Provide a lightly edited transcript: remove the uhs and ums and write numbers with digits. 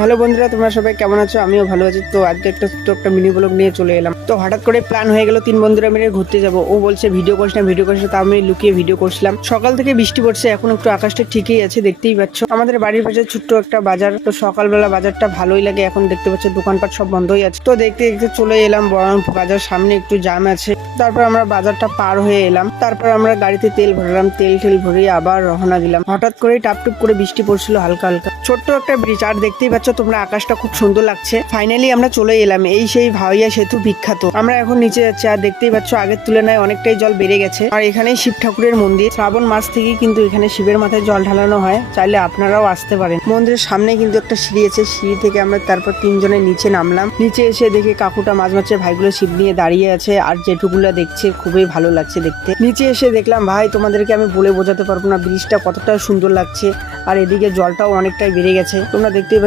Hello বন্ধুরা, তোমরা সবাই কেমন আছো? আমিও ভালো আছি। তো আজকে একটা মিনি ব্লগ নিয়ে চলে এলাম। তো হঠাৎ করে প্ল্যান হয়ে গেল 3 বন্ধুরা মিলে ঘুরতে যাব। ও বলছে ভিডিও করিস না, তা আমি লুকিয়ে ভিডিও করছিলাম। সকাল থেকে বৃষ্টি পড়ছে, এখন একটু আকাশটা ঠিকই আছে, দেখতেই পাচ্ছ। আমাদের বাড়ির পাশে ছোট্ট একটা বাজার, তো সকালবেলা বাজারটা ভালোই লাগে। এখন দেখতে পাচ্ছ দোকানপাট সব বন্ধই আছে। তো দেখতে দেখতে চলে এলাম বহরমপুর বাজার, সামনে একটু জ্যাম আছে। তারপর আমরা বাজারটা পার হয়ে এলাম। তারপর আমরা গাড়িতে তেল ভরলাম, তেল ভরিয়ে আবার রওনা দিলাম। হঠাৎ করে টাপটুপ করে বৃষ্টি পড়ছিল হালকা হালকা। ছোট্ট একটা ব্রিজ, আর দেখতেই পাচ্ছ তোমরা আকাশটা খুব সুন্দর লাগছে। ফাইনালি আমরা চলে এলাম, এই সেই ভাওয়াইয়া সেতু বিখ্যাত। আমরা এখন নিচে যাচ্ছি, আর দেখতেই পাচ্ছ আগের তুলনায় অনেকটাই জল বেড়ে গেছে। আর এখানেই শিব ঠাকুরের মন্দির। শ্রাবণ মাস থেকেই কিন্তু এখানে শিবের মাথায় জল ঢালানো হয়, চাইলে আপনারাও আসতে পারেন। মন্দিরের সামনে কিন্তু একটা সিঁড়ি আছে, সিঁড়ি থেকে আমরা তারপর 3 জনের নিচে নামলাম। নিচে এসে দেখে কাকুটা মাঝ মাঝে ভাইগুলো শিব নিয়ে দাঁড়িয়ে আছে, আর জেঠুগুলা দেখছে, খুবই ভালো লাগছে দেখতে। নিচে এসে দেখলাম, ভাই তোমাদেরকে আমি বলে বোঝাতে পারবো না ব্রিজটা কতটা সুন্দর লাগছে। আর এদিকে জলটাও অনেকটাই বেড়ে গেছে, তোমরা দেখতেই পাচ্ছ।